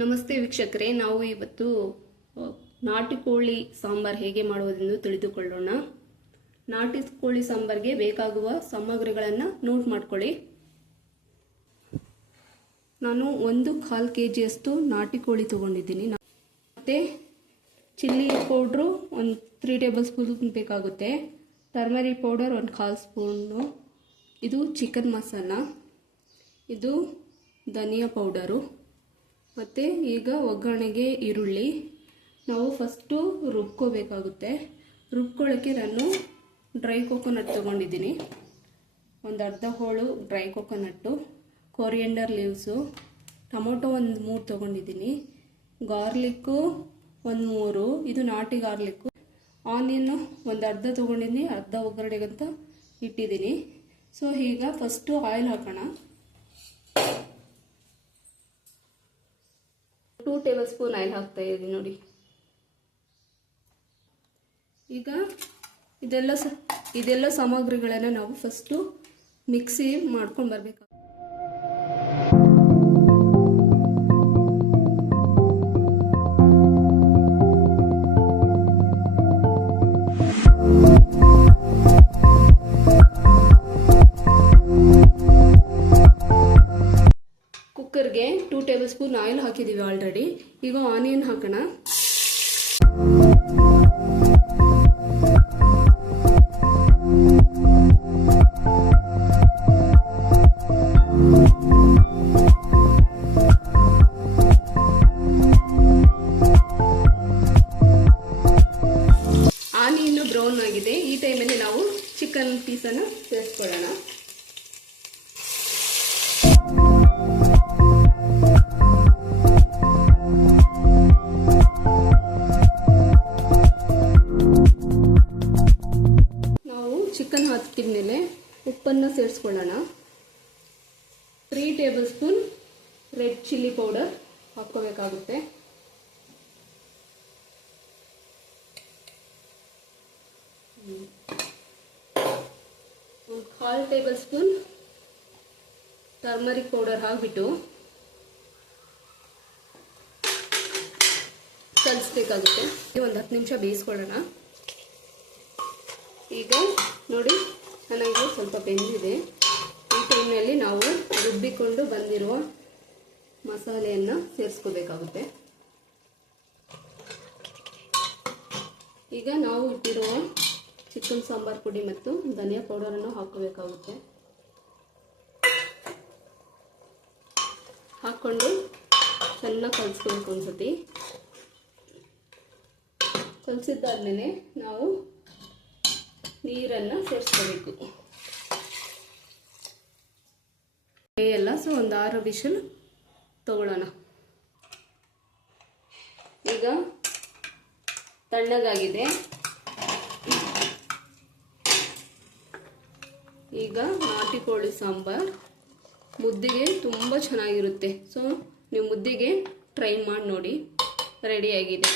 ನಮಸ್ತೆ ವೀಕ್ಷಕರೇ, ನಾವು ಇವತ್ತು ನಾಟಿ ಕೋಳಿ ಸಾಂಬಾರ್ ಹೇಗೆ ಮಾಡುವುದೆಂದು ತಿಳಿದುಕೊಳ್ಳೋಣ. ನಾಟಿ ಕೋಳಿ ಸಾಂಬಾರ್ಗೆ ಬೇಕಾಗುವ ಸಾಮಗ್ರಿಗಳನ್ನು ನೋಟ್ ಮಾಡ್ಕೊಳ್ಳಿ. ನಾನು 1/4 kg ನಾಟಿ ಕೋಳಿ ತಗೊಂಡಿದ್ದೀನಿ. ಮತ್ತೆ ಚಿಲ್ಲಿ ಪೌಡ್ರು 3 ಟೇಬಲ್ ಸ್ಪೂನ್ ಬೇಕಾಗುತ್ತೆ. Turmeric powder 1/4 spoon. ಇದು ಚಿಕನ್ ಮಸಾಲ, ಇದು ಧನಿಯಾ ಪೌಡರು. ಮತ್ತು ಈಗ ಒಗ್ಗರಣೆಗೆ ಈರುಳ್ಳಿ ನಾವು ಫಸ್ಟು ರುಬ್ಕೋಬೇಕಾಗುತ್ತೆ. ರುಬ್ಕೊಳ್ಳೋಕ್ಕೆ ನಾನು ಡ್ರೈ ಕೊಕೊನಟ್ ತೊಗೊಂಡಿದ್ದೀನಿ. ಒಂದು ಅರ್ಧ ಹೋಳು ಡ್ರೈ ಕೊಕೊನಟ್ಟು, ಕೊರಿಯಂಡರ್ ಲೀವ್ಸು, ಟೊಮೊಟೊ 3 ತೊಗೊಂಡಿದ್ದೀನಿ, ಗಾರ್ಲಿಕ್ಕು 3, ಇದು ನಾಟಿ ಗಾರ್ಲಿಕ್ಕು, ಆನಿಯನ್ನು ಒಂದು ಅರ್ಧ ತೊಗೊಂಡಿದ್ದೀನಿ, ಅರ್ಧ ಒಗ್ಗರಣೆಗಂತ ಇಟ್ಟಿದ್ದೀನಿ. ಸೊ ಈಗ ಫಸ್ಟು ಆಯಿಲ್ ಹಾಕೋಣ. 2 ಟೇಬಲ್ ಸ್ಪೂನ್ ಆಯಿಲ್ ಹಾಕ್ತಾ ಇದ್ದೀನಿ ನೋಡಿ. ಈಗ ಇದೆಲ್ಲ ಸಾಮಗ್ರಿಗಳನ್ನು ನಾವು ಫಸ್ಟು ಮಿಕ್ಸಿ ಮಾಡ್ಕೊಂಡು ಬರಬೇಕು. ಕುಕ್ಕರ್ಗೆ 2 ಟೇಬಲ್ ಸ್ಪೂನ್ ಆಯಿಲ್ ಹಾಕಿದ್ದೀವಿ ಆಲ್ರೆಡಿ. ಈಗ ಆನಿಯನ್ ಹಾಕೋಣ. ಆನಿಯನ್ ಬ್ರೌನ್ ಆಗಿದೆ. ಈ ಟೈಮಲ್ಲಿ ನಾವು ಚಿಕನ್ ಪೀಸನ್ನು ಸೇರಿಸ್ಕೊಳ್ಳೋಣ. ಚಿಕನ್ ಹಾಕಿದ ಮೇಲೆ ಉಪ್ಪನ್ನು ಸೇರಿಸ್ಕೊಳ್ಳೋಣ. 3 tablespoon red chilli powder ಹಾಕ್ಕೋಬೇಕಾಗುತ್ತೆ. ಒಂದು 1/2 ಟೇಬಲ್ ಸ್ಪೂನ್ ಟರ್ಮರಿಕ್ ಪೌಡರ್ ಹಾಕಿಬಿಟ್ಟು ಕಲಿಸ್ಬೇಕಾಗುತ್ತೆ. ಒಂದು 10 ನಿಮಿಷ ಬೇಯಿಸ್ಕೊಳ್ಳೋಣ. ಈಗ ನೋಡಿ, ಚೆನ್ನಾಗಿ ಸ್ವಲ್ಪ ಬೆಂದಿದೆ. ಈ ಟೈಮ್ನಲ್ಲಿ ನಾವು ರುಬ್ಬಿಕೊಂಡು ಬಂದಿರುವ ಮಸಾಲೆಯನ್ನು ಸೇರಿಸ್ಕೋಬೇಕಾಗುತ್ತೆ. ಈಗ ನಾವು ಇಟ್ಟಿರುವ ಚಿಕನ್ ಸಾಂಬಾರ್ ಪುಡಿ ಮತ್ತು ಧನಿಯಾ ಪೌಡರನ್ನು ಹಾಕೋಬೇಕಾಗುತ್ತೆ. ಹಾಕ್ಕೊಂಡು ಚೆನ್ನಾಗಿ ಕಲಿಸ್ಕೋಬೇಕು. ಒಂದ್ಸತಿ ಕಲಿಸಿದ್ದಾದ್ಮೇಲೆ ನಾವು ನೀರನ್ನು ಸೇರಿಸ್ಕೋಬೇಕು. ಎಲ್ಲ ಒಂದು 6 ವಿಷಲ್ ತಗೊಳ್ಳೋಣ. ಈಗ ತಣ್ಣಗಾಗಿದೆ. ಈಗ ನಾಟಿ ಕೋಳಿ ಸಾಂಬಾರ್ ಮುದ್ದೆಗೆ ತುಂಬ ಚೆನ್ನಾಗಿರುತ್ತೆ. ಸೊ ನೀವು ಮುದ್ದೆಗೆ ಟ್ರೈ ಮಾಡಿ ನೋಡಿ. ರೆಡಿಯಾಗಿದೆ.